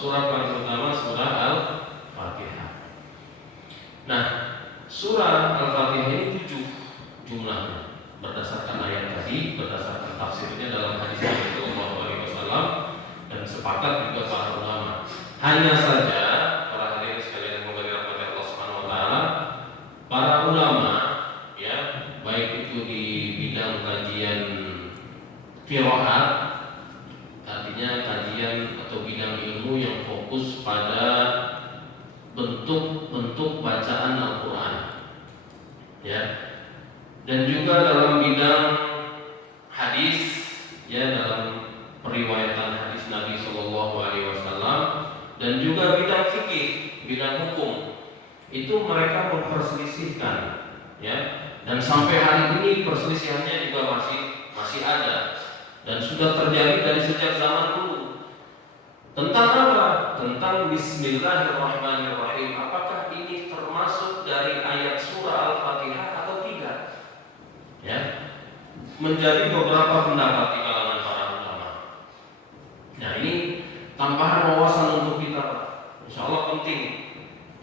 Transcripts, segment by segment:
surah paling utama surah Al-Fatihah. Nah, surah Al-Fatihah ini 7 jumlahnya berdasarkan ayat tadi, berdasarkan tafsirnya dalam hadis Nabi Sallallahu Alaihi Wasallam, dan sepakat juga para ulama. Hanya saja para hadirin sekalian yang dirahmati Allah Subhanahu Wa Taala, para ulama ya, baik itu di bidang kajian qiraat, artinya kajian atau bidang ilmu yang fokus pada bentuk-bentuk bacaan Al-Quran ya, dan juga dalam bidang hadis ya, dalam periwayatan hadis Nabi Sallallahu Alaihi Wasallam, dan juga bidang fikih, bidang hukum, itu mereka memperselisihkan ya, dan sampai hari ini perselisihannya juga masih ada dan sudah terjadi dari sejak zaman dulu. Tentang apa? Tentang Bismillahirrahmanirrahim. Apakah ini termasuk dari ayat surah Al-Fatihah atau tidak? Ya, menjadi beberapa pendapat di kalangan para ulama. Nah, ini tambahan wawasan untuk kita, insya Allah penting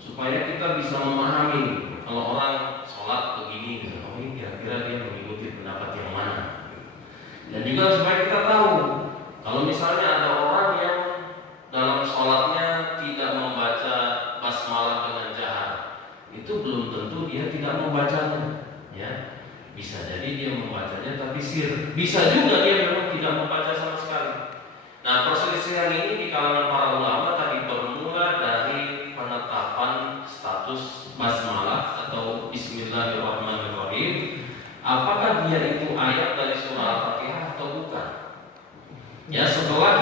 supaya kita bisa memahami kalau orang sholat begini, oh ini kira-kira dia mengikuti pendapat yang mana. Dan juga supaya kita tahu kalau misalnya ada orang yang dalam sholatnya tidak membaca basmalah dengan jahar, itu belum tentu dia tidak membacanya ya. Bisa jadi dia membacanya tapi sir, bisa juga dia memang tidak membaca sama sekali. Nah, perselisihan ini di kalangan para ulama tadi bermula dari penetapan status basmalah atau Bismillahirrahmanirrahim. Apakah dia itu ayat dari surah Al-Fatihah atau bukan? Ya, setelah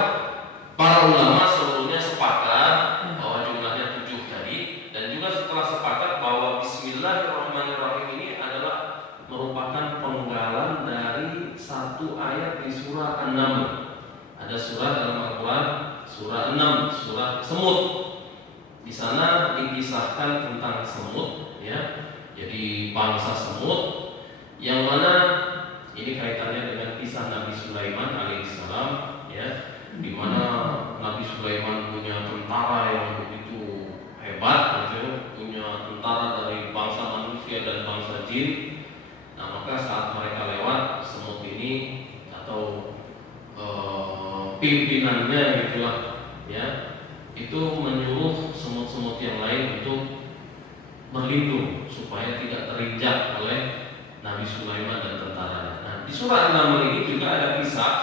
para ulama seluruhnya sepakat bahwa jumlahnya 7 tadi, dan juga setelah sepakat bahwa Bismillahirrahmanirrahim ini adalah merupakan penggalan dari satu ayat di surah An-Naml. Ada surah dalam Al-Quran, surah 6, surah semut. Di sana dikisahkan tentang semut, ya. Jadi bangsa semut, yang mana ini kaitannya dengan kisah Nabi Sulaiman alaihissalam, ya, di mana Nabi Sulaiman punya tentara yang begitu hebat, gitu, punya tentara dari bangsa manusia dan bangsa jin. Nah, maka saat mereka lewat, semut ini atau pimpinannya gitulah ya, itu menyuruh semut-semut yang lain untuk berlindung supaya tidak terinjak oleh Nabi Sulaiman dan tentaranya. Nah, di surah An-Naml ini juga ada kisah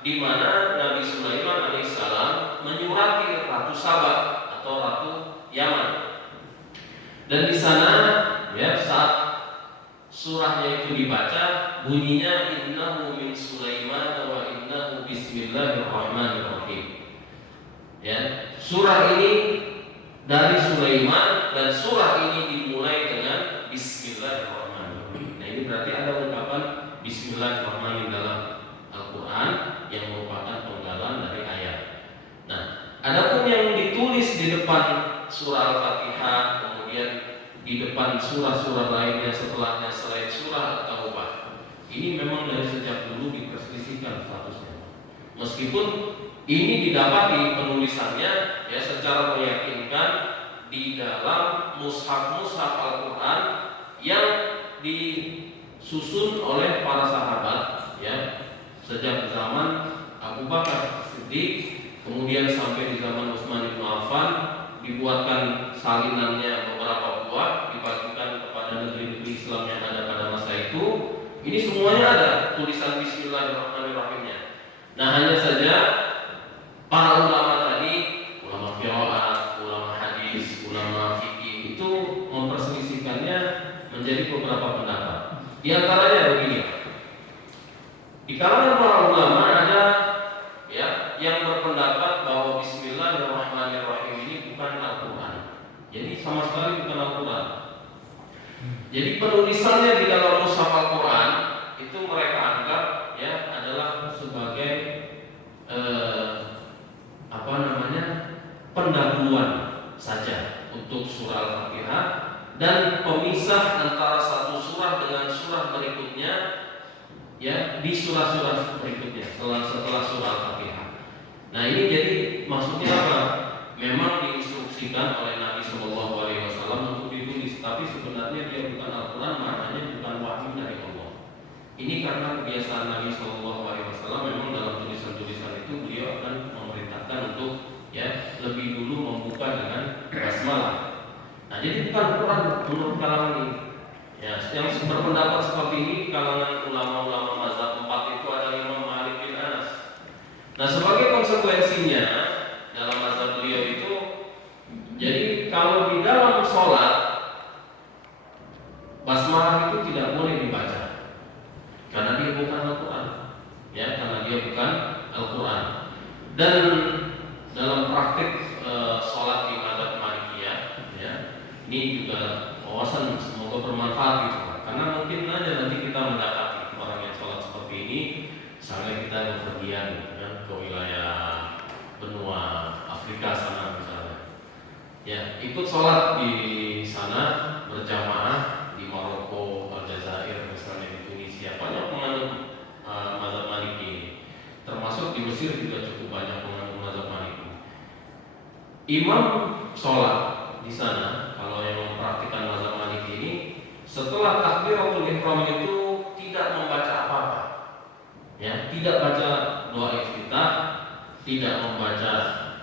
di mana Nabi Sulaiman alaihissalam menyurati Ratu Saba atau Ratu Yaman. Dan di sana ya, saat surahnya itu dibaca, bunyinya innahu min Sulaiman wa innahu bismillahirrahmanirrahim. Ya, surah ini dari Sulaiman dan surah ini dimulai dengan bismillahirrahmanirrahim. Nah, ini berarti ada ungkapan bismillahirrahmanirrahim dalam Al-Quran yang merupakan penggalan dari ayat. Nah, adapun yang ditulis di depan surah Al-Fatihah, kemudian di depan surah-surah lainnya setelahnya selain surah At-Taubah, ini memang dari sejak dulu diperselisihkan statusnya. Meskipun ini didapati penulisannya ya secara meyakinkan di dalam mushaf-mushaf Al-Quran yang disusun oleh para sahabat ya, sejak zaman Abu Bakar Siddiq, kemudian sampai di zaman Utsman bin Affan, dibuatkan salinannya beberapa buah, dibagikan kepada negeri-negeri Islam yang ada pada masa itu. Ini semuanya ada tulisan Bismillahirrahmanirrahimnya. Nah, hanya saja para ulama tadi, ulama qiraat, ulama hadis, ulama fikih itu memperselisihkannya menjadi beberapa pendapat. Di antaranya begini, di kalangan para ulama ada ya yang berpendapat bahwa Bismillahirrahmanirrahim ini bukan Al-Quran. Jadi sama sekali bukan Al-Quran. Jadi penulisannya di dalam mushaf Al-Quran itu mereka anggap ya adalah sebagai pendahuluan saja untuk surah Al-Fatihah dan pemisah antara satu surah dengan surah berikutnya ya di surah-surah berikutnya setelah surah Al-Fatihah. Nah, ini jadi maksudnya apa? memang diinstruksikan oleh Nabi Shallallahu Alaihi Wasallam untuk ditulis, tapi sebenarnya dia bukan Al-Quran, maknanya bukan wahyu dari Allah. Ini karena kebiasaan Nabi Shallallahu Alaihi Wasallam memang dalam tulisan-tulisan itu beliau akan memerintahkan untuk lebih dulu membuka dengan basmalah. Nah, jadi bukan Quran menurut kalangan ini. Ya, yang berpendapat seperti ini kalangan ulama-ulama mazhab 4 itu ada Imam Malik bin Anas. Nah, sebagai konsekuensinya dalam mazhab beliau itu, jadi kalau di dalam sholat basmalah itu tidak boleh dibaca karena dia bukan Al-Quran, karena dia bukan Al-Quran. Dan dalam praktik sholat di mazhab Malikiyah, ini juga wawasan semoga bermanfaat gitu, karena mungkin aja nanti kita mendapati orang yang sholat seperti ini, misalnya kita berpergian ke wilayah benua Afrika sana misalnya, ikut sholat di sana berjamaah di Maroko, Aljazair misalnya, di Tunisia banyak penganut mazhab Maliki, termasuk di Mesir juga cukup banyak penganut mazhab Maliki. Imam sholat di sana, kalau yang mempraktikkan mazhab Maliki ini, setelah takbiratul ihram itu tidak membaca apa-apa, tidak baca doa iftitah, tidak membaca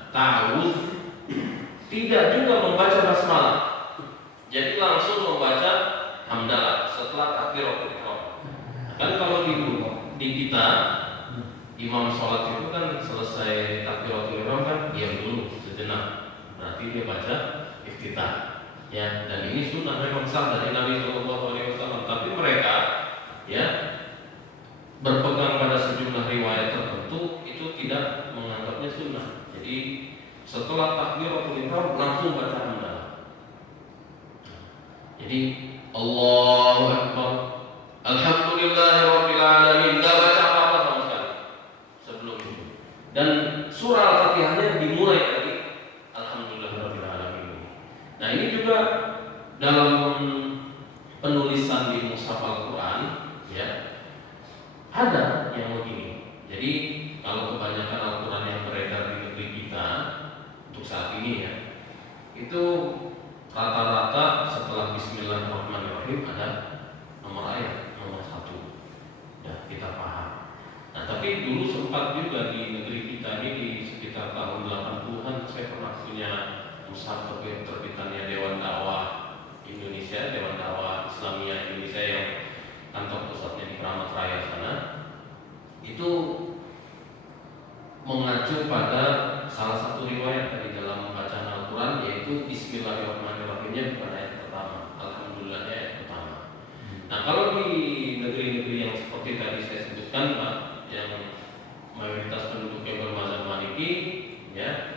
ta'awudz, tidak juga membaca basmalah. Jadi langsung membaca hamdalah setelah takbiratul ihram. Kan kalau di kita imam sholat itu kan selesai takbiratul ihram kan diam dulu sejenak, berarti dia baca iftitah. Dan ini sunnah memang sah dari Nabi Shallallahu Alaihi Wasallam. Tapi mereka berpegang pada sejumlah riwayat tertentu itu tidak menganggapnya sunnah. Jadi setelah takbiratul ihram langsung baca hamdalah. Jadi Allahu Akbar, Alhamdulillahirabbil alamin, enggak baca apa-apa sama sekali sebelum itu. Dan surah Al-Fatihahnya dimulai dari Alhamdulillahirabbil alamin. Nah, ini juga dalam penulisan di mushaf Al-Quran ada yang begini. Jadi kalau kebanyakan Al-Quran yang beredar di negeri kita untuk saat ini itu rata-rata setelah Bismillahirrahmanirrahim ada nomor ayat, nomor 1. Kita paham. Nah, tapi dulu sempat juga di negeri kita ini di sekitar tahun 80-an saya pernah punya mushaf terbitannya Dewan Dakwah Indonesia, Dewan Dakwah Islamiyah Indonesia yang kantor pusatnya di Keramat Raya sana. Itu mengacu pada salah satu riwayat dari dalam bacaan Al-Quran, yaitu Bismillahirrahmanirrahimnya bukan ayat pertama, Alhamdulillahnya ayat pertama. Nah, kalau di negeri-negeri yang seperti tadi saya sebutkan Pak, yang mayoritas penduduknya bermazhab Maliki,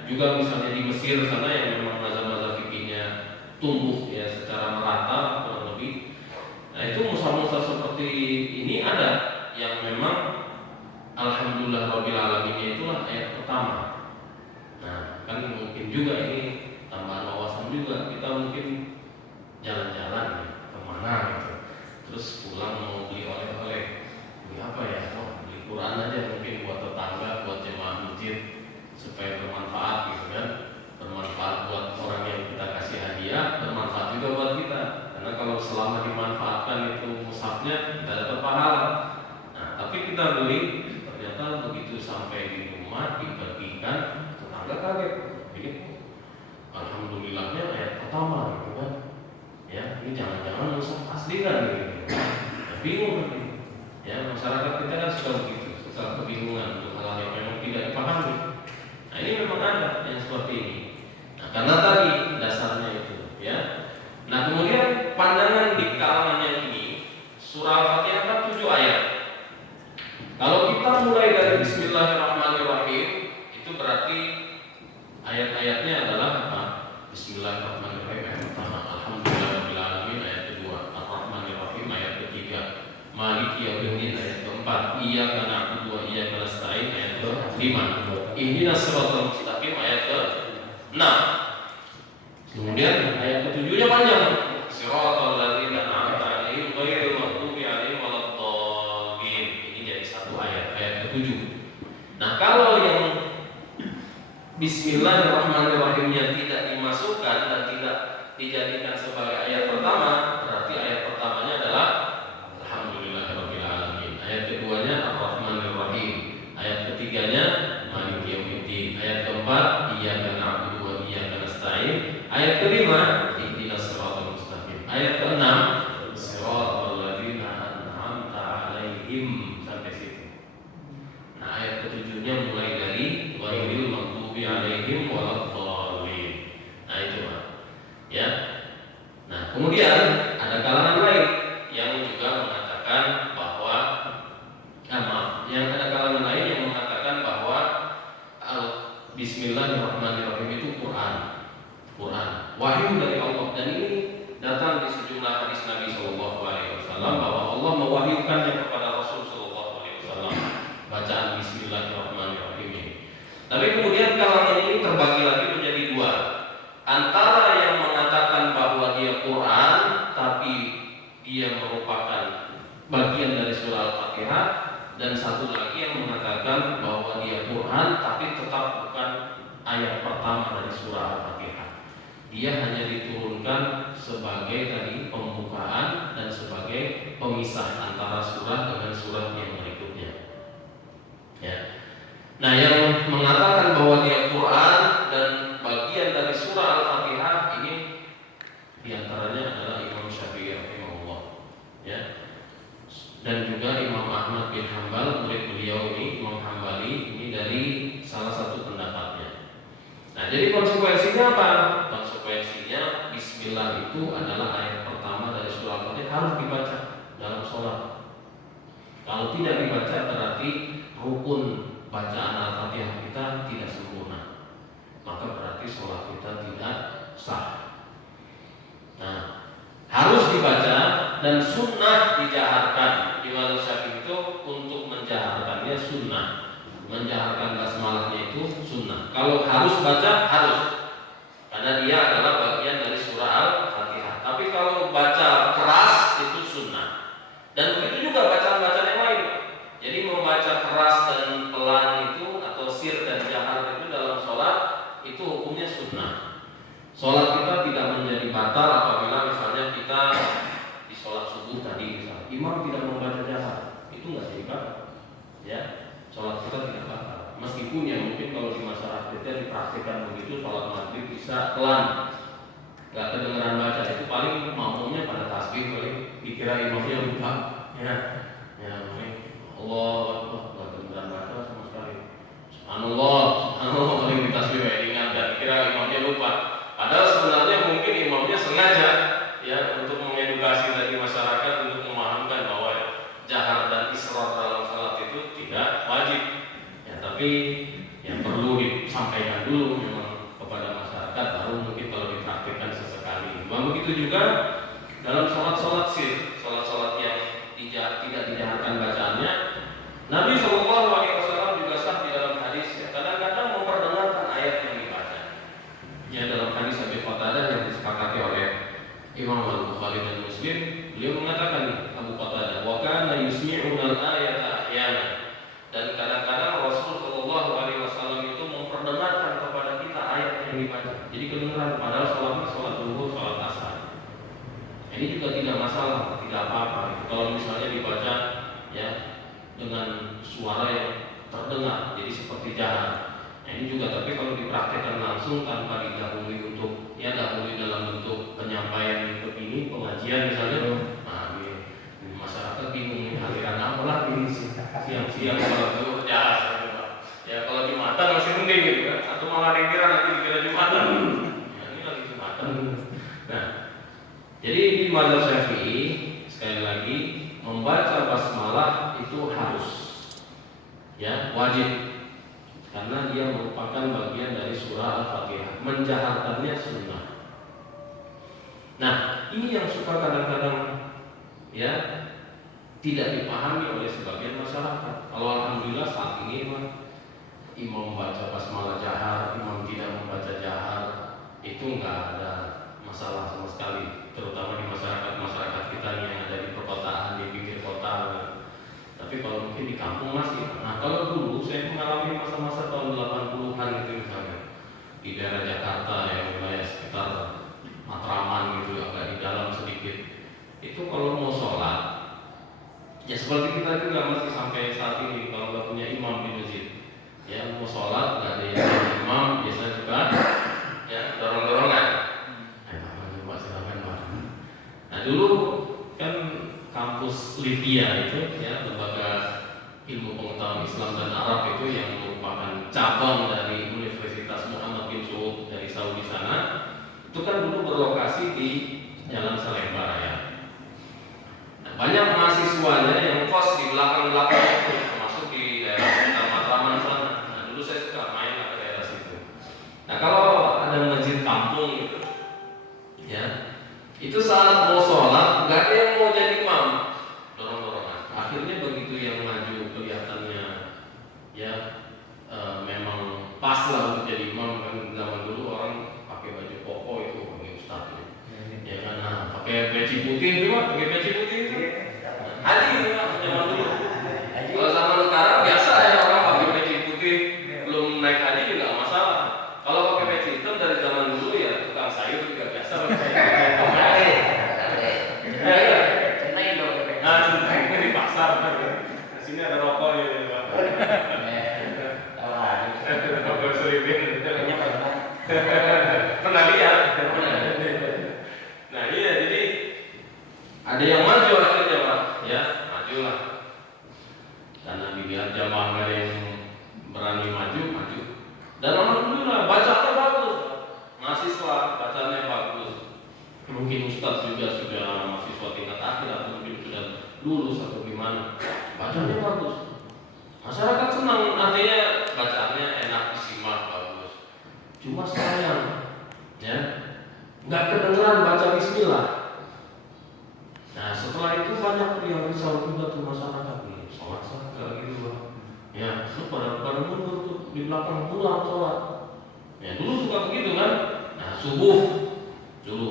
juga misalnya di Mesir sana yang memang mazhab-mazhab fikihnya tumbuh secara merata kurang lebih. Nah, itu mushaf-mushaf seperti ini ada yang memang Alhamdulillahirabbil alamin itulah ayat pertama. Nah, kan mungkin juga ini tambahan wawasan juga, kita mungkin jalan-jalan kemana gitu, terus pulang mau beli oleh-oleh, beli apa beli Quran aja mungkin buat tetangga, buat jemaah masjid supaya bermanfaat gitu kan, bermanfaat buat orang yang kita kasih hadiah, bermanfaat juga buat kita, karena kalau selama dimanfaatkan itu mushafnya kita dapat pahala. Nah, tapi kita beli ternyata begitu sampai di rumah dibagikan, tetangga kaget, ini Alhamdulillahnya ayat pertama gitu kan, ini jangan-jangan mushaf asli kan gitu. Bingung kan, masyarakat kita kan suka begitu, suka kebingungan untuk hal yang memang tidak dipahami. Nah, ini memang ada yang seperti ini. Nah, karena tadi dasarnya itu Nah, kemudian pandangan di kalangan yang ini, surah Al-Fatihah kan 7 ayat. Kalau kita mulai dari Bismillahirrahmanirrahim, itu berarti ayat-ayatnya adalah apa? Bismillahirrahmanirrahim ayat pertama, Alhamdulillahirabbil alamin ayat kedua, Ar-Rahmanirrahim ayat ketiga, Maliki yaumiddin ayat keempat, Iyyaka na'budu wa iyyaka nasta'in ayat kelima, Ihdinas siratal mustaqim ayat ke-6. Kemudian ayat ke-7-nya panjang, Siratal ladzina an'amta 'alaihim ghairil maghdubi 'alaihim waladdallin. Ini jadi satu ayat ke-7. Nah, kalau yang di Bismillahirrahmanirrahimnya tidak dimasukkan dan tidak dijadikan sebagai ayat pertama, berarti ayat pertamanya adalah Alhamdulillahirabbil alamin. Ayat keduanya Ar-Rahmanir-Rahim. Ayat ketiganya Maliki Yaumiddin. Ayat keempat Iyyaka na'budu wa iyyaka nasta'in. Ayat kelima Ihdinas siratal mustaqim. Ayat keenam Siratal ladzina an'amta 'alaihim, sampai situ. Nah, ayat ketujuhnya mulai dari ghairil maghdubi 'alaihim waladdallin. Nah, itu Pak. Ya. Nah, kemudian ada kalangan lain yang juga mengatakan bahwa yang ada kalangan lain yang mengatakan bahwa Bismillahirrahmanirrahim itu Quran. Wahyu dari Allah, dan ini datang di sejumlah hadis Nabi Shallallahu Alaihi Wasallam bahwa Allah mewahyukannya kepada Rasul Shallallahu Alaihi Wasallam bacaan Bismillahirrahmanirrahim ini. Tapi kemudian kalangan ini terbagi lagi menjadi dua, antara yang mengatakan bahwa dia Quran tapi dia merupakan bagian dari surah Al-Fatihah, dan satu lagi yang mengatakan bahwa dia Quran tapi tetap bukan ayat pertama dari surah Al-Fatihah. Dia hanya diturunkan sebagai tadi pembukaan dan sebagai pemisah antara surah dengan surah yang berikutnya. Ya. Nah, yang mengatakan bahwa dia Quran dan bagian dari surah Al-Fatihah ini diantaranya adalah Imam Syafi'i rahimahullah, ya, dan juga Imam Ahmad bin Hanbal, murid beliau ini, Imam Hambali, ini dari salah satu pendapatnya. Nah, jadi konsekuensinya apa? Konsekuensinya Bismillah itu adalah ayat pertama dari surah Al-Fatihah, harus dibaca dalam sholat. Kalau tidak dibaca berarti rukun bacaan Al-Fatihah kita tidak sempurna, maka berarti sholat kita tidak sah. Nah, harus dibaca dan sunnah dijaharkan. Di mazhab Syafi'i itu untuk menjaharkannya sunnah, menjaharkan basmalahnya itu sunnah. Kalau harus baca, harus, karena dia adalah bagian dari surah Al-Fatihah. Tapi kalau baca keras itu sunnah. Dan begitu juga bacaan-bacaan yang lain. Jadi membaca keras dan pelan itu atau sir dan jahar itu dalam sholat itu hukumnya sunnah. Sholat kita tidak menjadi batal apabila misalnya kita di sholat subuh tadi misalnya imam tidak membaca jahar, itu nggak jadi batal. Ya, sholat kita tidak batal. Meskipun ya mungkin kalau di masyarakat kita dipraktikkan begitu, sholat maghrib bisa pelan, nggak kedengeran baca, itu paling makmumnya pada tasbih, paling dikira imamnya lupa. Ya, Allah nggak kedengeran baca sama sekali. Subhanallah, paling di tasbih kayak ingat dan dikira imamnya lupa. Padahal sebenarnya mungkin imamnya sengaja ya untuk mengedukasi dari masyarakat untuk memahamkan bahwa jahar dan israr dalam salat itu tidak wajib. Ya, tapi yang perlu disampaikan dulu memang kepada masyarakat, baru mungkin kalau dipraktikkan sesekali. Begitu juga dalam salat-salat sir, salat-salat yang tidak dijaharkan bacaannya, Nabi Shallallahu Alaihi Wasallam juga sah di dalam hadis ya, kadang-kadang memperdengarkan ayat yang dibaca. Ya, dalam hadis Abi Qatadah yang disepakati oleh Imam Al-Bukhari dan Muslim, beliau mengatakan Abu Qatadah, wa kana yusmi'una al-ayata ahyana, dan kadang-kadang Rasul Shallallahu Alaihi Wasallam itu memperdengarkan kepada kita ayat yang dibaca. Jadi kedengaran, padahal sholatnya sholat zuhur, sholat asar. Ini juga tidak masalah, tidak apa-apa. Kalau misalnya dibaca ya dengan suara yang terdengar, jadi seperti jahar. Nah, ini juga, tapi kalau dipraktekkan langsung tanpa didahului untuk dahului dalam bentuk penyampaian untuk ini pengajian misalnya, nah di masyarakat bingung ini aliran apa lah ini siang-siang kalau itu jahar. Ya kalau Jumatan masih mending gitu kan, atau malah dikira nanti dikira Jumatan. Ya ini lagi Jumatan. Nah, jadi di mazhab Syafi'i sekali lagi membaca basmalah itu harus, ya wajib, karena dia merupakan bagian dari surah Al-Fatihah. Menjaharkannya sunnah. Nah, ini yang suka kadang-kadang ya tidak dipahami oleh sebagian masyarakat. Kalau alhamdulillah saat ini imam membaca basmalah jahar, imam tidak membaca jahar, itu nggak ada masalah sama sekali, terutama di masyarakat kita yang ada di perkotaan, di pinggir kota. Tapi kalau mungkin di kampung masih. Nah, kalau dulu saya mengalami masa-masa tahun 80-an itu misalnya, di daerah Jakarta yang wilayah sekitar Matraman gitu, agak di dalam sedikit, itu kalau mau sholat ya seperti kita juga masih sampai saat ini kalau nggak punya imam di masjid ya, mau sholat nggak ada yang imam biasanya juga ya dorong-dorongan. Silakan Pak. Nah dulu kan kampus Libya itu ya, lembaga ilmu pengetahuan Islam dan Arab itu yang merupakan cabang dari Universitas Muhammad bin Saud dari Saudi sana, itu kan dulu berlokasi di Jalan Salemba Raya. Nah, banyak mahasiswanya yang kos di belakang-belakang itu, termasuk di daerah sekitar Matraman sana. Nah dulu saya suka main ke daerah situ. Nah kalau ada masjid kampung gitu ya, itu saat mau sholat nggak ada yang mau jadi imam, dorong-dorongan. Akhirnya begitu yang maju kelihatannya ya memang pas lah untuk jadi imam, kan zaman dulu orang pakai baju koko itu pakai ustadz ya kan, nah, pakai peci putih itu Pak, pakai peci putih itu haji itu Pak zaman dulu. Kalau zaman sekarang biasa ya orang pakai peci putih, belum naik haji juga nggak masalah. Kalau pakai peci hitam dari zaman dulu ya tukang sayur juga biasa pakai. Nah, di pasar kan. Di sini ada rokok ya, Pak. Rokok seribin. Pernah lihat. Nah, iya jadi ada yang maju akhirnya, Pak. Ya, majulah. Karena dilihat jamaah nggak ada yang berani maju. Dan alhamdulillah bacaannya bagus. Mahasiswa bacaannya bagus. Mungkin ustadz juga sudah mahasiswa tingkat akhir atau mungkin sudah lulus atau gimana, bacaannya bagus, masyarakat senang, artinya bacaannya enak disimak, bagus. Cuma sayang ya nggak kedengeran baca bismillah. Nah setelah itu banyak yang risau juga tuh masyarakat nih, sholat gitu ya, lu pada mundur tuh di belakang pulang sholat ya, dulu suka begitu kan. Nah subuh dulu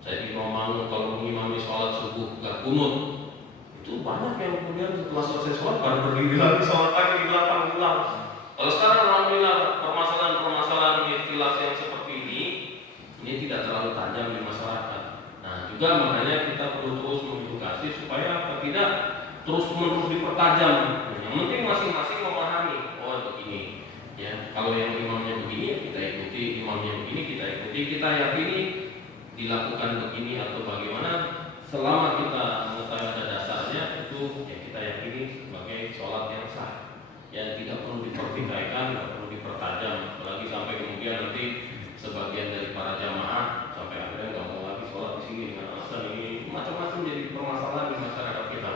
saya di Romangun kalau mengimami sholat subuh gak kunut, itu banyak yang kemudian setelah selesai sholat baru berdiri lagi sholat lagi di belakang pulang. Kalau sekarang alhamdulillah permasalahan ikhtilaf yang seperti ini tidak terlalu tajam di masyarakat. Nah juga makanya kita perlu terus mengedukasi supaya tidak terus-menerus dipertajam. Yang penting masing-masing memahami, oh begini ya, kalau yang imamnya begini kita ikuti, imamnya begini kita ikuti, kita yakini dilakukan begini atau bagaimana, selama kita mengetahui ada dasarnya itu ya kita yakini sebagai sholat yang sah ya, tidak perlu dipertikaikan, tidak perlu dipertajam, apalagi sampai kemudian nanti sebagian dari para jamaah sampai akhirnya nggak mau lagi sholat di sini dengan alasan ini, macam-macam jadi permasalahan di masyarakat kita,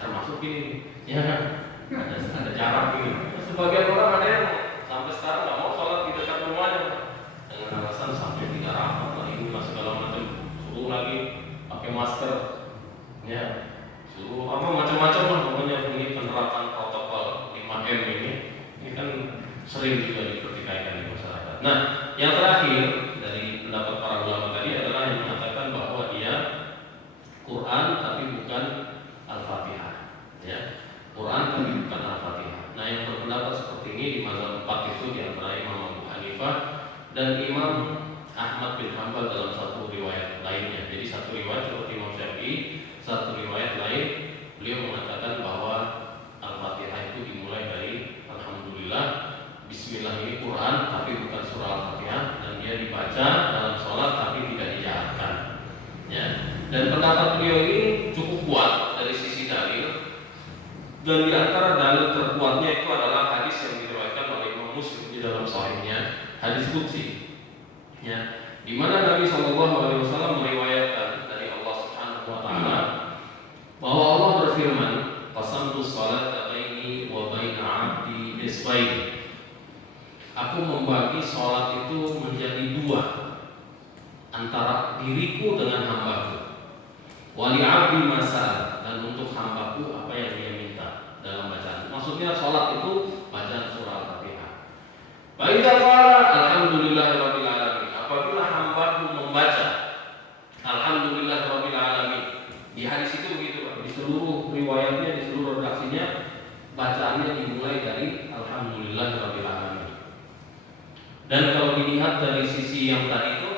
termasuk ini ya ada jarak ini. Sebagian orang ada yang sampai sekarang nggak mau sholat di dekat rumahnya dengan alasan sampai tidak rapat lah ini lah segala macam, suruh lagi pakai masker ya, suruh apa macam-macam lah pokoknya. Ini penerapan protokol 5M ini kan sering juga dipertikaikan di masyarakat. Nah yang terakhir dari pendapat para ulama tadi adalah yang mengatakan bahwa dia Quran tapi bukan Al-Fatihah ya, Quran tapi bukan Al-Fatihah. Nah yang berpendapat seperti ini di mazhab 4 itu di antara Imam Abu Hanifah dan Imam Ahmad bin Hanbal dalam satu riwayat lainnya. Jadi satu riwayat seperti Imam Syafi'i, satu riwayat lain beliau mengatakan bahwa Al-Fatihah itu dimulai dari Alhamdulillah, Bismillah ini Quran tapi bukan surah Al-Fatihah, dan dia dibaca dalam sholat tapi tidak dijaharkan ya. Dan pendapat beliau ini cukup kuat dari sisi dalil, dan di antara dalil terkuatnya itu adalah hadis yang diriwayatkan oleh Imam Muslim di dalam sahihnya, hadis qudsi ya, di mana Nabi SAW meriwayatkan dari Allah Subhanahu wa taala bahwa Allah berfirman, "Qasamtu sholata baini wa baina 'abdi nisfain." Aku membagi sholat itu menjadi dua, antara diriku dengan hambaku. Wali 'abdi masal, dan untuk hambaku apa yang dia minta dalam bacaan. Maksudnya sholat itu bacaan surah Al-Fatihah. Baiklah qala alhamdulillahirabbil alamin. Apabila hambaku membaca alhamdulillahirabbil alamin, di hadis itu begitu Pak. Di seluruh riwayatnya, di seluruh redaksinya bacaannya dimulai dari alhamdulillahirabbil alamin. Dan kalau dilihat dari sisi yang tadi itu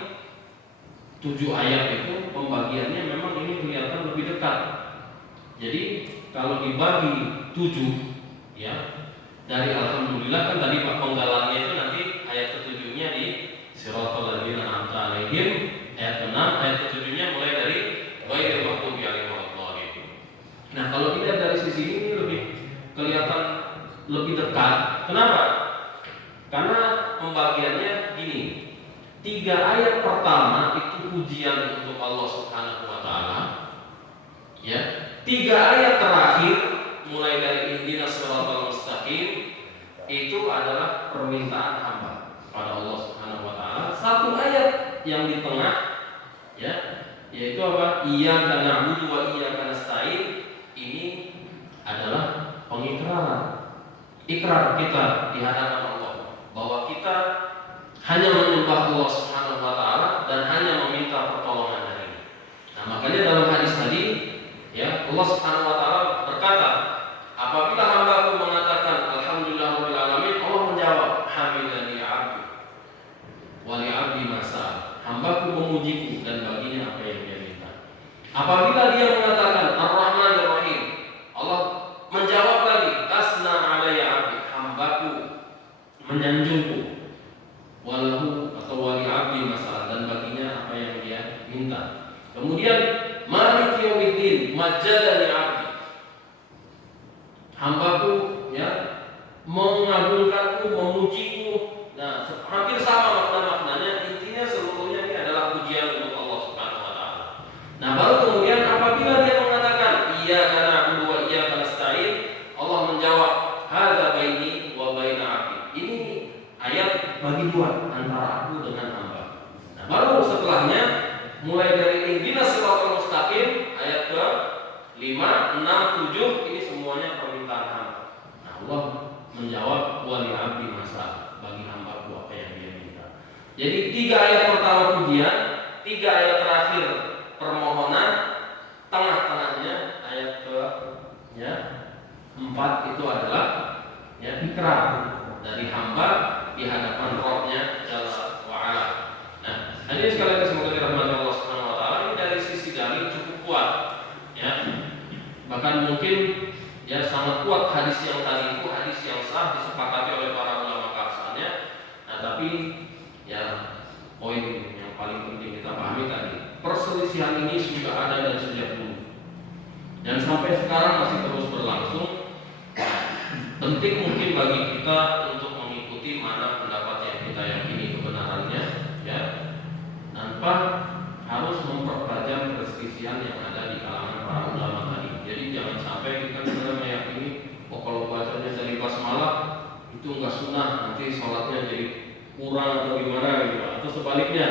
7 ayat itu pembagiannya memang ini kelihatan lebih dekat. Jadi kalau dibagi 7 ya, dari alhamdulillah kan tadi Pak penggalannya itu nanti ayat ke-7-nya di siratal ladzina an'amta 'alaihim, ayat ke-6, ayat ke-7-nya mulai dari ghairil maghdubi 'alaihim waladdallin. Nah, kalau kita dari sisi ini lebih kelihatan lebih dekat. Kenapa? Karena pembagiannya gini. 3 ayat pertama itu pujian untuk Allah Subhanahu wa taala. Ya. 3 ayat terakhir mulai dari ihdinas siratal mustaqim itu adalah permintaan hamba pada Allah Subhanahu wa taala. 1 ayat yang di tengah ya, yaitu apa? Iyyaka na'budu wa iyyaka nasta'in, ini adalah pengikraran. Ikrar kita di hadapan Allah bahwa kita hanya menyembah Allah Subhanahu wa taala dan hanya meminta pertolongan darinya. Nah, makanya dalam hadis tadi ya, Allah Subhanahu wa taala berkata, apabila hamba-Ku mengatakan alhamdulillahirabbil alamin, Allah menjawab hamidani 'abdi wa li 'abdi ma sa'al. Hamba-Ku memujiku dan baginya apa yang dia minta. Apabila dia mengatakan ar-rahmanir rahim, Allah menjawab lagi asna 'alayya 'abdi, hamba-Ku menyanjungku, walahu atau wali 'abdi ma sa'al, dan baginya apa yang dia minta. Kemudian Malik yaumiddin majjadani 'abdi, hamba-Ku ya mengagungkanku, memujiku. Nah, hampir sama makna-maknanya, intinya seluruhnya ini adalah pujian untuk Allah Subhanahu wa taala. Nah, baru kemudian apabila dia mengatakan iyyaka na'budu wa iyyaka nasta'in, Allah menjawab hadza baini wa baina 'abdi. Ini ayat bagi dua antara aku dengan hamba. Nah, baru setelahnya mulai dari ihdinas siratal mustaqim ayat ke 5, 6, 7 ini semuanya permintaan hamba. Nah, Allah menjawab wali 'abdi masa, bagi hamba-Ku apa yang dia minta. Jadi 3 ayat pertama pujian, 3 ayat terakhir permohonan, tengah-tengahnya ayat ke ya 4 itu adalah ya ikrar dari hamba di hadapan Rabb-Nya Jalla wa Ala. Nah, hadirin sekalian semoga dirahmati Allah Subhanahu wa taala, ini dari sisi dalil cukup kuat ya. Bahkan mungkin ya sangat kuat hadis yang tadi itu, hadis yang sah disepakati oleh para ulama keabsahannya. Nah, tapi ya poin yang paling penting kita pahami tadi, perselisihan ini sudah ada dan sejak dulu dan sampai sekarang masih terus berlangsung. Penting mungkin bagi kita untuk mengikuti mana pendapat yang kita yakini kebenarannya ya, tanpa harus mempertajam perselisihan yang ada di kalangan para ulama tadi. Jadi jangan sampai kita benar meyakini oh kalau bacanya dari basmalah itu enggak sunnah, nanti sholatnya jadi kurang atau gimana gitu, atau sebaliknya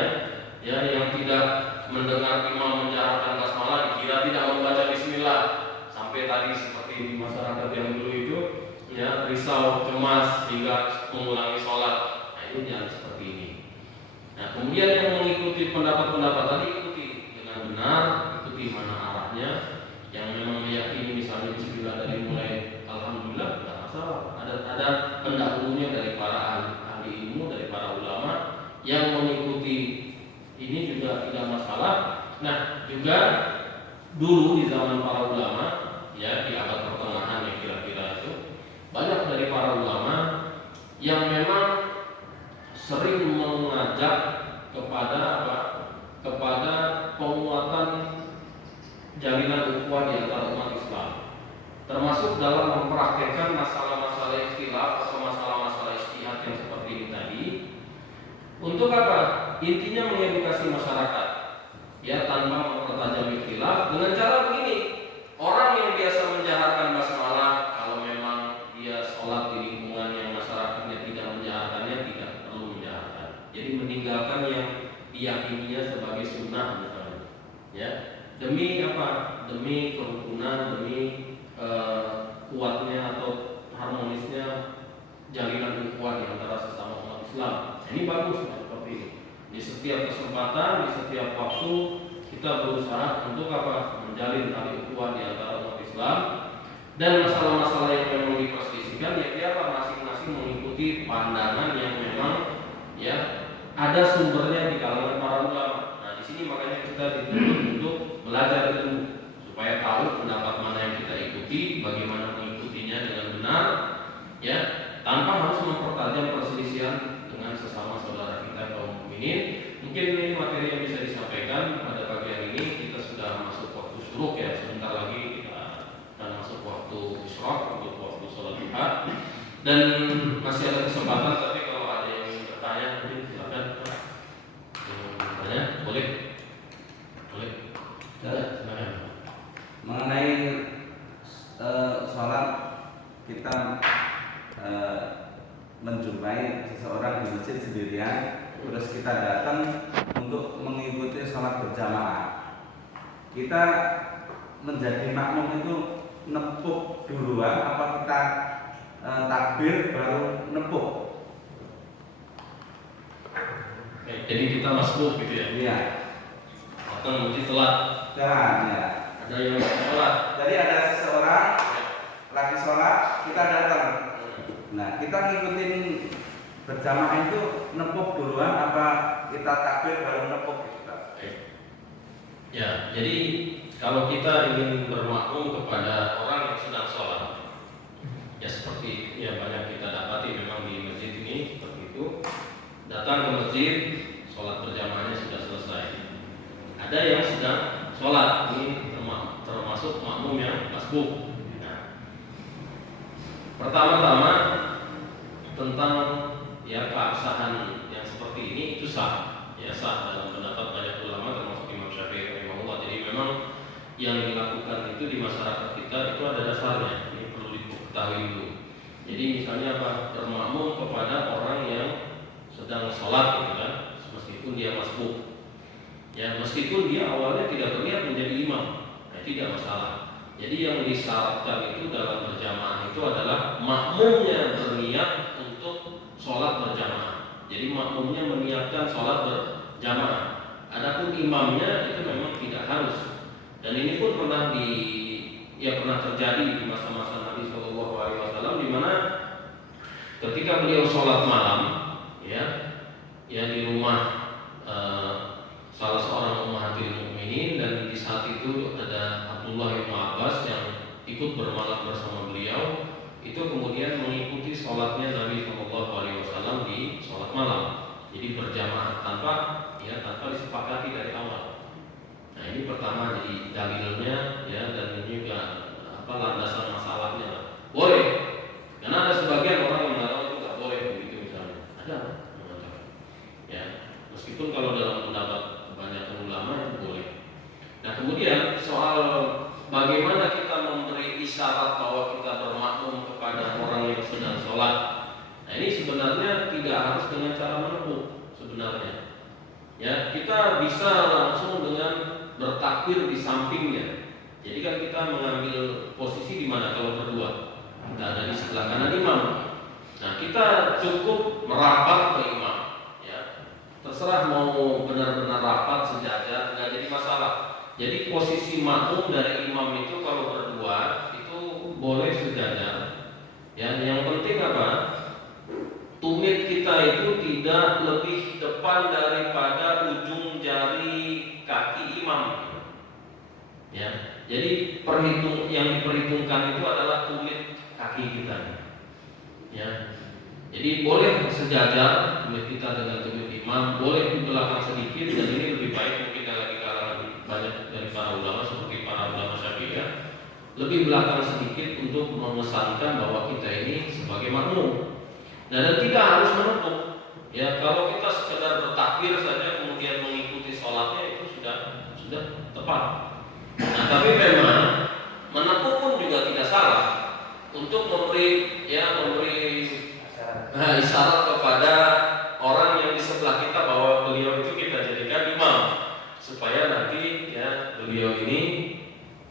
ya, yang tidak mendengar imam menjaharkan basmalah dikira tidak membaca bismillah, sampai tadi seperti di masyarakat yang dulu itu ya risau, cemas hingga mengulangi sholat. Nah, itu jangan seperti ini. Nah, kemudian yang mengikuti pendapat-pendapat tadi ikuti dengan benar, ikuti mana arahnya. Yang memang meyakini misalnya bismillah dari mulai alhamdulillah tidak masalah. Ada pendahulunya dari para ahli ilmu, dari para ulama yang mengikuti ini juga tidak masalah. Nah, juga dulu di zaman para ulama ya, di abad pertengahan ya kira-kira itu, banyak dari para ulama yang memang sering mengajak kepada apa? Kepada penguatan jalinan ukhuwah di antara umat Islam, termasuk dalam mempraktekkan masalah-masalah ikhtilaf atau masalah-masalah ijtihad yang seperti ini tadi. Untuk apa? Intinya mengedukasi masyarakat ya, tanpa mempertajam ikhtilaf dengan cara begini. Orang yang biasa menjaharkan basmalah, kalau memang dia sholat di lingkungan yang masyarakatnya tidak menjaharkannya, tidak perlu menjaharkan. Jadi meninggalkan yang diyakininya sebagai sunnah misalnya ya, demi apa? Demi kerukunan, demi kuatnya atau harmonisnya jalinan ukhuwah di antara sesama umat Islam. Ini bagus seperti ini. Di setiap kesempatan, di setiap waktu kita berusaha untuk apa? Menjalin tali ukhuwah di antara umat Islam. Dan masalah-masalah yang memang diperselisihkan ya apa? Masing-masing mengikuti pandangan yang memang ya ada ada sumbernya di kalangan para ulama. Nah, di sini makanya kita dituntut untuk belajar itu supaya tahu pendapat mana yang kita ikuti, bagaimana mengikutinya dengan benar, ya, tanpa harus mempertajam perselisihan dengan sesama saudara kita kaum mukminin. Mungkin ini materi yang bisa disampaikan pada pagi hari ini. Kita sudah masuk waktu syuruk ya, sebentar lagi kita akan masuk waktu isyraq untuk waktu sholat duha. Dan masih ada kesempatan, tapi kalau ada yang ingin bertanya mungkin silakan. Bertanya boleh? Boleh. Silakan. Mengenai sholat, kita menjumpai seseorang di masjid sendirian, terus kita datang untuk mengikuti sholat berjamaah. Kita menjadi makmum itu nepuk duluan apa kita takbir baru nepuk? Jadi kita masuk gitu ya? Iya. Atau mungkin telat? Telat ya. Ada yang telat. Jadi ada seseorang lagi sholat, kita datang. Nah, kita ngikutin berjamaah itu nepuk duluan apa kita takbir baru nepuk gitu? Ya, jadi kalau kita ingin bermakmum kepada orang yang sedang sholat, ya seperti yang banyak kita dapati memang di masjid ini seperti itu. Datang ke masjid, sholat berjamaahnya sudah selesai. Ada yang sedang sholat, ini termasuk makmum yang masbuk. Nah, pertama-tama tentang ya keabsahan yang seperti ini itu sah, ya sah dalam pendapat banyak ulama termasuk Imam Syafi'i rahimahullah. Jadi memang yang dilakukan itu di masyarakat kita itu ada dasarnya. Ini perlu diketahui dulu. Jadi misalnya apa? Bermakmum kepada orang yang sedang sholat gitu kan, meskipun dia masbuk. Ya, meskipun dia awalnya tidak berniat menjadi imam, ya, tidak masalah. Jadi yang disyaratkan itu dalam berjamaah itu adalah makmumnya berniat untuk sholat berjamaah. Jadi makmumnya meniatkan sholat berjamaah. Adapun imamnya itu memang tidak harus. Dan ini pun pernah terjadi di masa-masa Nabi Shallallahu Alaihi Wasallam, di mana ketika beliau sholat malam, ya di rumah salah seorang ummahatil mukminin, dan di saat itu ada Abdullah bin Abbas yang ikut bermalam bersama beliau, itu kemudian mengikuti sholatnya Nabi Shallallahu Alaihi Wasallam di sholat malam. Jadi berjamaah tanpa disepakati dari awal. Nah, ini pertama jadi dalilnya ya, dan ini juga landasan masalahnya. Boleh, karena ada sebagian orang yang mengatakan itu nggak boleh begitu misalnya. Ada yang mengatakan. Ya, meskipun kalau dalam pendapat banyak ulama itu boleh. Nah, kemudian soal bagaimana kita memberi isyarat bahwa kita bermakmum kepada orang yang sedang sholat. Nah, ini sebenarnya tidak harus dengan cara menepuk sebenarnya. Ya, kita bisa langsung dengan bertakbir di sampingnya. Jadi kan kita mengambil posisi di mana kalau berdua? Kita ada di sebelah kanan imam. Nah, kita cukup merapat ke imam. Ya, terserah mau benar-benar rapat sejajar, nggak jadi masalah. Jadi posisi makmum dari imam itu kalau berdua itu boleh sejajar. Ya, yang penting apa? Tumit kita itu tidak lebih depan daripada ujung jari kaki imam. Ya, jadi yang diperhitungkan itu adalah tumit kaki kita. Ya, jadi boleh sejajar tumit kita dengan tumit imam, boleh di belakang sedikit, dan ini lebih baik mungkin di kalangan banyak dari para ulama seperti para ulama Syafi'iyah, lebih belakang sedikit untuk mengesankan bahwa kita ini sebagai makmum. Dan tidak harus menepuk. Ya, kalau kita sekedar bertakbir saja kemudian mengikuti sholatnya itu sudah tepat. Nah, tapi memang menepuk pun juga tidak salah untuk memberi isyarat kepada orang yang di sebelah kita bahwa beliau itu kita jadikan imam, supaya nanti ya beliau ini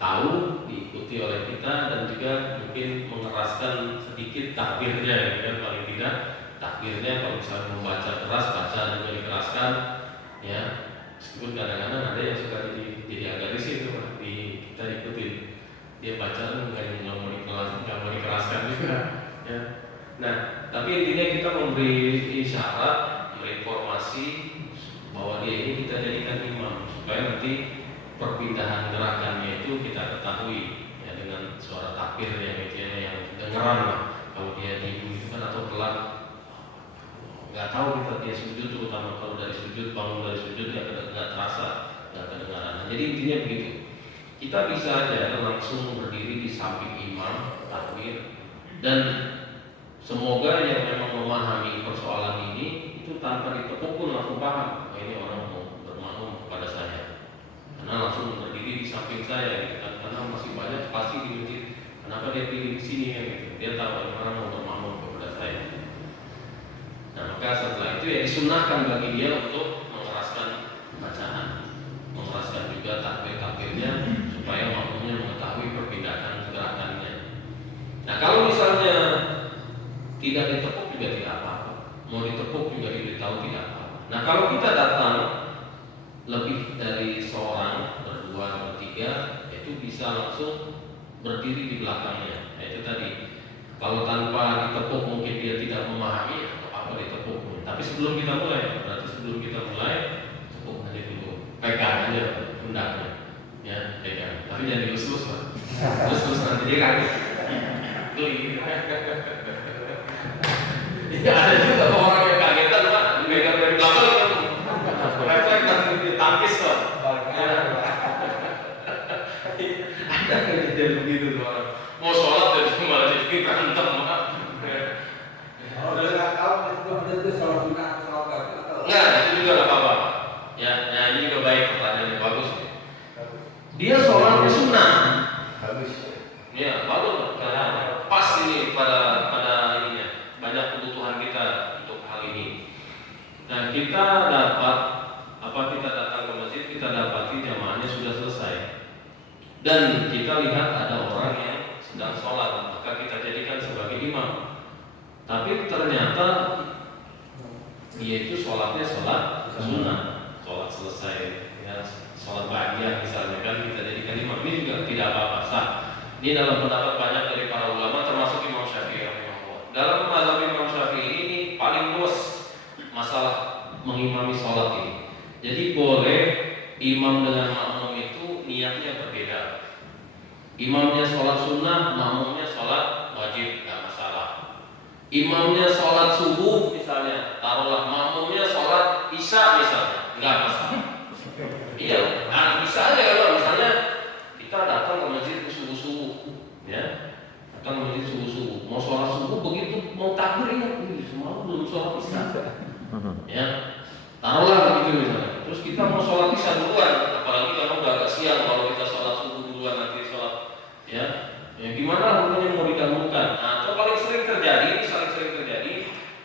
tahu diikuti oleh kita, dan juga mungkin mengeraskan sedikit takbirnya, ya, paling tidak takbirnya kalau misalnya membaca keras, baca juga dikeraskan, ya, meskipun kadang-kadang ada yang suka jadi agak risih itu kita ikutin, dia baca nggak mau dikeraskan juga, ya. Nah, tapi intinya kita memberi isyarat, berinformasi nanti perpindahan gerakannya itu kita ketahui ya dengan suara takbir yang dengeran lah. Kalau dia tidur itu kan atau telat nggak tahu kita dia sujud, terutama kalau dari sujud bangun dari sujud ya nggak terasa, nggak kedengaran. Nah, jadi intinya begitu. Kita bisa aja langsung berdiri di samping imam takbir, dan semoga yang memang memahami persoalan ini itu tanpa ditepuk pun langsung paham. Nah, ini orang mau bermakmum kepada saya, karena langsung berdiri di samping saya gitu kan. Karena masih banyak pasti di masjid, kenapa dia pilih di sini ya gitu. Dia tahu orang mau bermakmum kepada saya. Nah, maka setelah itu ya disunahkan bagi dia untuk mengeraskan bacaan, mengeraskan juga takbir-takbirnya supaya makmumnya mengetahui perpindahan gerakannya. Nah, kalau misalnya tidak ditepuk juga tidak apa-apa, mau ditepuk juga diberitahu tidak apa-apa. Nah, kalau kita datang lebih dari seorang, berdua, bertiga, itu bisa langsung berdiri di belakangnya. Nah, itu tadi. Kalau tanpa ditepuk mungkin dia tidak memahami, ya apa ditepuk. Tapi sebelum kita mulai, berarti sebelum kita mulai tepuk aja dulu, pegang aja pundaknya, ya pegang. Tapi jangan dilus-lus lah, lus-lus nanti dia kaget. Ya ada juga orang yang kagetan pak, pegang dari belakang, refleks nanti ditangkis kok. Ada kejadian begitu tuh orang. Mau sholat dan malah jadi berantem pak. Itu sholat sunnah atau sholat atau Enggak, itu juga nggak apa-apa. Ya, ini juga baik, pertanyaannya bagus. Dia sholatnya sunnah. bagus. Ya, bagus. Karena pas ini pada ininya. Banyak kebutuhan kita untuk hal ini. Nah, kita dapat kita datang ke masjid, kita dapati jamaahnya sudah selesai. Dan kita lihat ada orang yang sedang sholat, maka kita jadikan sebagai imam. Tapi ternyata dia itu sholatnya sholat sunnah, sholat selesai, ya, sholat bahagia misalnya kan kita jadikan imam. Ini juga tidak apa-apa, sah. Ini dalam pendapat banyak dari para ulama, termasuk Imam Syafi'i. Dalam mazhab Imam Syafi'i ini paling luas masalah mengimami sholat ini. Jadi boleh imam dengan makmum itu niatnya berbeda. Imamnya sholat sunnah, makmumnya sholat wajib, nggak masalah. Imamnya sholat subuh misalnya, taruhlah makmumnya sholat isya misalnya, nggak masalah. Iya, nah bisa aja kalau misalnya kita datang ke masjid subuh-subuh, ya, datang ke masjid subuh-subuh, mau sholat subuh begitu mau takbir ingat, semua belum sholat isya, ya, taruhlah begitu misalnya. Terus kita mau sholat isya duluan, apalagi kalau udah agak siang, kalau kita sholat subuh duluan nanti sholat, ya gimana